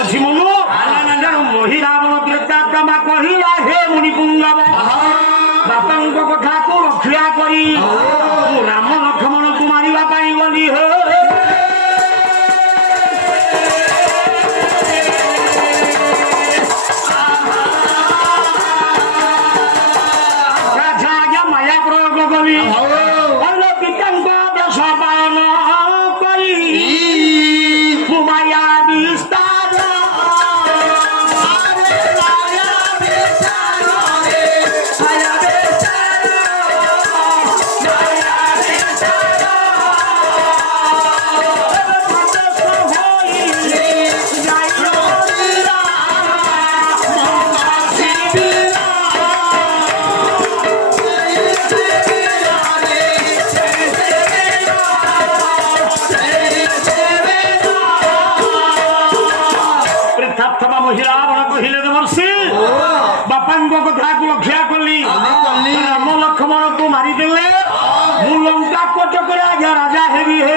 ବୁଝିମୁନୁ ମହିଳା ପ୍ରେତାତ୍ମା କହିଲା ହେ ମୁନିପୁଙ୍ଗବ ବାପାଙ୍କ କଥାକୁ ରକ୍ଷା କରି ମୁଁ ରାମ ଲକ୍ଷ୍ମଣକୁ ମାରିବା ପାଇଁ ଗଲି ହେ ରାଜା ଆଜ୍ଞା ମାୟା ପ୍ରୟୋଗ କଲି ପିତାଙ୍କ ଦେଶ ପାଳନ କରି ମୁଁ ମାୟା ବିସ୍ତାର ବାପାଙ୍କ କଥାକୁ ରକ୍ଷା କଲି ରାମ ଲକ୍ଷ୍ମଣକୁ ମାରିଦେଲେ ମୁଁ ଲଙ୍କା କଟକରେ ଆଜ୍ଞା ରାଜା ହେବି ହେ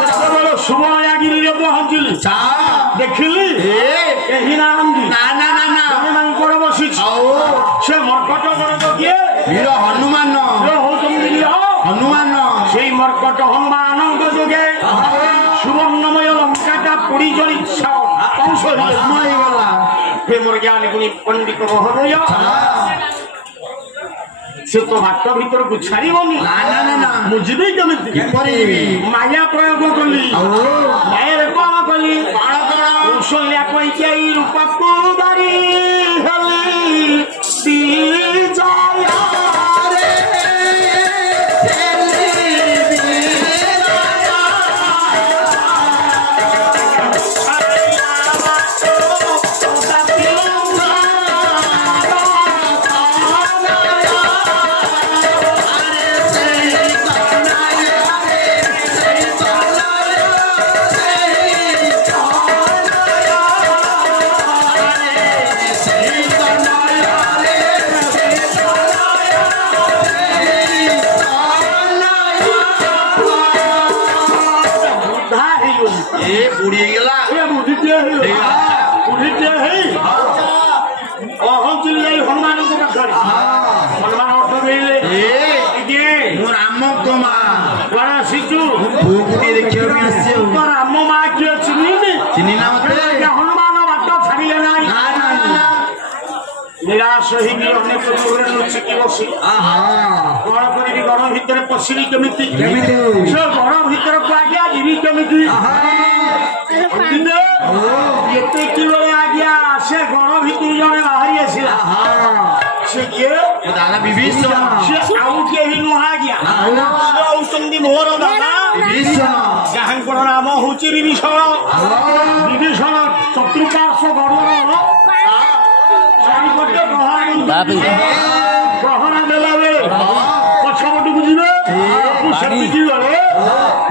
ଯେତେବେଳେ ସୁବର୍ଣ୍ଣଗିରିରେ ପହଞ୍ଚିଲି ଦେଖିଲି କେହି ନାହାନ୍ତି ମାଙ୍କଡ ବସିଛି ସେ ମର୍କଟ ଗଣକ କିଏ ବୀର ହନୁମାନ ହଉଛନ୍ତି ହନୁମାନ সেই মর্কট হনুমানଙ୍କ যোগে সুবর্ণময় লঙ্কাটা পড়ি জলি ধ্বংস হইগলা হে মোর জ্ঞানী গুণী পণ্ডিত মহোদয় সে তো বাট ভিতরକୁ ছাড়িবনি ମୁଁ ଯିବି କେମିତି ମାୟା ପ୍ରୟୋଗ କଲି ମାୟାରେ କଣ କଲି କୌଶଲ୍ୟା କହିକି ଏଇ ରୂପକୁ ଧରି ରାମ ମା କିଏ ହନୁମାନ ବାଟ ଛାଡ଼ିଲେ ନାହିଁ ନିରାଶ ହେଇକି ଅନେକ ଦୂରରେ ଲୁଚିକି ବସି କଣ କରିବି ଘର ଭିତରେ ପଶିବି କେମିତି ସେ ଘର ଭିତରକୁ ଆଜ୍ଞା ଯିବି କେମିତି ଏତିକି ବେଳେ ଆଜ୍ଞା ସେ ଘର ଭିତରୁ ଜଣେ ବାହାରି ଆସିଲା ସେ କିଏ ଦାଦା ବିଭୀଷଣ ସେ ଆଉ କେହି ନୁହଁ ଆଜ୍ଞା ହଉଛନ୍ତି ମୋର ଦାଦା ଯାହାଙ୍କର ନାମ ହଉଛି ବିଭୀଷଣ ବିଭୀଷଣ ଚତୁଃପାର୍ଶ୍ୱ ଗରୁଡର ଚାରିପଟେ ଗ୍ରହଣ ଦେଲା ବେଳେ ପଛପଟକୁ ଯିବେ ସେତିକି ବେଳେ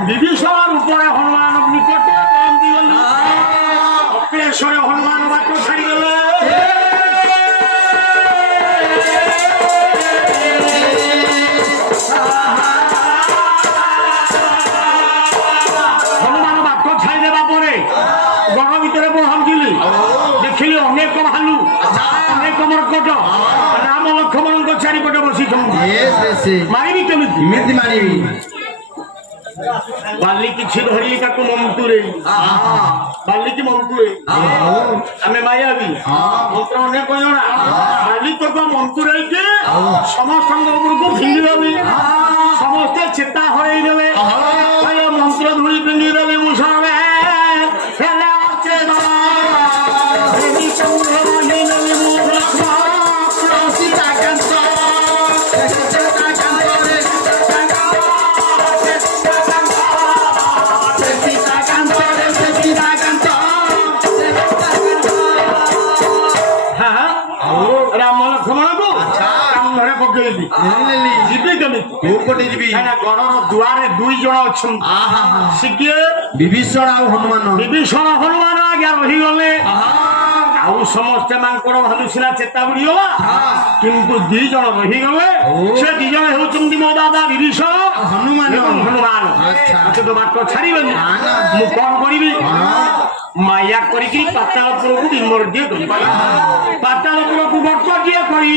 ବିଭୀଷଣ ରୂପରେ ହନୁମାନ ନିକଟରେ ପହଞ୍ଚିଗଲି ଅକ୍ଲେଶ୍ୱର ହନୁମାନ ବାଟ ଛାଡ଼ିଗଲେ ଦେଖିଲି ଅନେକ ଭାଲୁ ଅନେକ ମର୍କଟ ରାମ ଲକ୍ଷ୍ମଣଙ୍କ ଚାରିପଟେ ବସିଛନ୍ତି ମାରିବି କେମିତି ମାରିବି ବାଲି କିଛି ଧରିଲି ତାକୁ ମନ୍ତୁରେ ବାଲିକି ମନ୍ତୁରେ ଆମେ ମାୟାବୀ ମନ୍ତ୍ର ଅନେକ ଜଣା ବାଲି ତକ ମନ୍ତୁରେଇକି ସମସ୍ତଙ୍କ ଉପରକୁ ଫିଙ୍ଗିଦେବି ସମସ୍ତେ ଚେତା ହରେଇଦେବେ ମନ୍ତ୍ର ଧୂଳି ପିନ୍ଧିଦେବେ ମୁଁ ସବେ ଦୁଆରେ ଦୁଇ ଜଣ ଅଛନ୍ତି ବିଭୀଷଣ ଆଉ ହନୁମାନ ବିଭୀଷଣ ହନୁମାନ ଆଜ୍ଞା ରହିଗଲେ ଆଉ ସମସ୍ତେ ମାଙ୍କର ଭାଲୁ ସିନା ଚେତା ବୁଡ଼ିଗଲା କିନ୍ତୁ 2 ଜଣ ରହିଗଲେ ସେ 2 ଜଣ ହେଉଛନ୍ତି ମୋ ଦାଦା ବିଭୀଷଣ ହନୁମାନ ମତେ ତ ବାଟ ଛାଡ଼ିବେନି ମୁଁ କଣ କରିବି ମାୟା କରିକି ପାତାଳପୁରକୁ ବିମର୍ଦ୍ୟ କରି ପାତାଳପୁରକୁ ବର୍ତ୍ତକିଏ କରି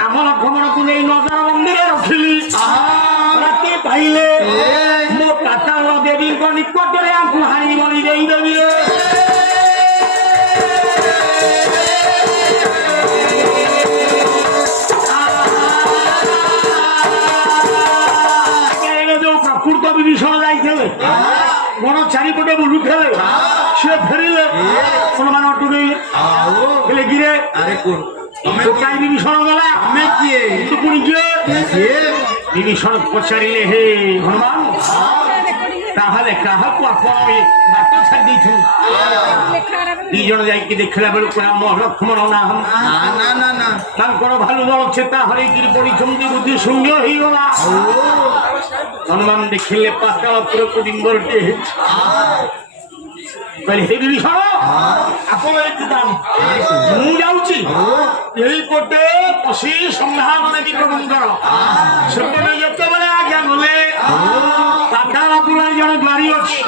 ରାମ ଲକ୍ଷ୍ମଣକୁ ନେଇ ନଜର ମନ୍ଦିରରେ ରଖିଲି ରାତି ପାଇଲେ ମୋ ପାତାଳ ଦେବୀଙ୍କ ନିକଟରେ ଆଙ୍କୁ ହାଣି ବଳି ଦେଇଦେବି ପ୍ରକୃତ ବିଭୀଷଣ ଯାଇଥିଲେ ବଣ ଚାରିପଟେ ବୁଲୁଥିଲେ ସେ ଫେରିଲେ ହନୁମାନ ଅଟୁକେଇଲେ ହେଲେ କିରେ କାହିଁ ବିଭୀଷଣ ଗଲା ଆମେ କିଏ ତୁ ପୁଣି କିଏ ବିଭୀଷଣ ପଚାରିଲେ ହେ ହନୁମାନ ତାହେଲେ କାହାକୁ ଆପଣ ବାଟ ଛାଡ଼ି ଦେଇଛନ୍ତି 2 ଜଣ ଯାଇକି ଦେଖିଲା ବେଳକୁ ରାମ ଲକ୍ଷ୍ମଣ ତାଙ୍କର ଭାଲୁ ଦଳ ଚେତା ହରେଇକିରି ପଡ଼ିଛନ୍ତି ବୁଦ୍ଧି ଶୂନ୍ୟ ହେଇଗଲା ହନୁମାନ ଦେଖିଲେ ପାତାଳପୁରକୁ ଡିମ୍ବରଟିଏ କହିଲେ ହେ ବିଭୀଷଣ ଆପଣ ଏଠି ମୁଁ ଯାଉଛି ଏଇପଟେ ପଶି ସଂହାର ନେବି ପ୍ରଭୁଙ୍କର ସେପଟେ ଯେତେବେଳେ ଆଜ୍ଞା ଗଲେ ପାତାଳପୁରରେ ଜଣେ ଦ୍ୱାରୀ ଅଛି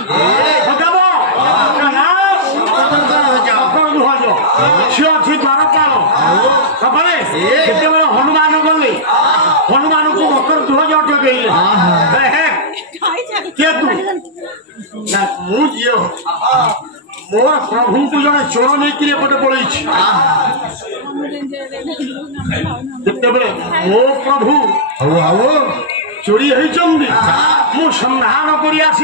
ସିଏ ଅଛି ଦ୍ୱାରପାଳ ସକାଳେ ଯେତେବେଳେ ହନୁମାନ ଗଲେ ହନୁମାନଙ୍କୁ ମକର ଧ୍ୱଜ ଅଟକେଇଲେ କିଏ ତୁ ମୁଁ ଝିଅ ମୋର ପ୍ରଭୁଙ୍କୁ ଜଣେ ଚୋର ନେଇକିରି ଏପଟେ ପଳେଇଛି ଯେତେବେଳେ ମୋ ପ୍ରଭୁ ଚୋରି ହେଇଛନ୍ତି ମୁଁ ସଂହାର କରି ଆସି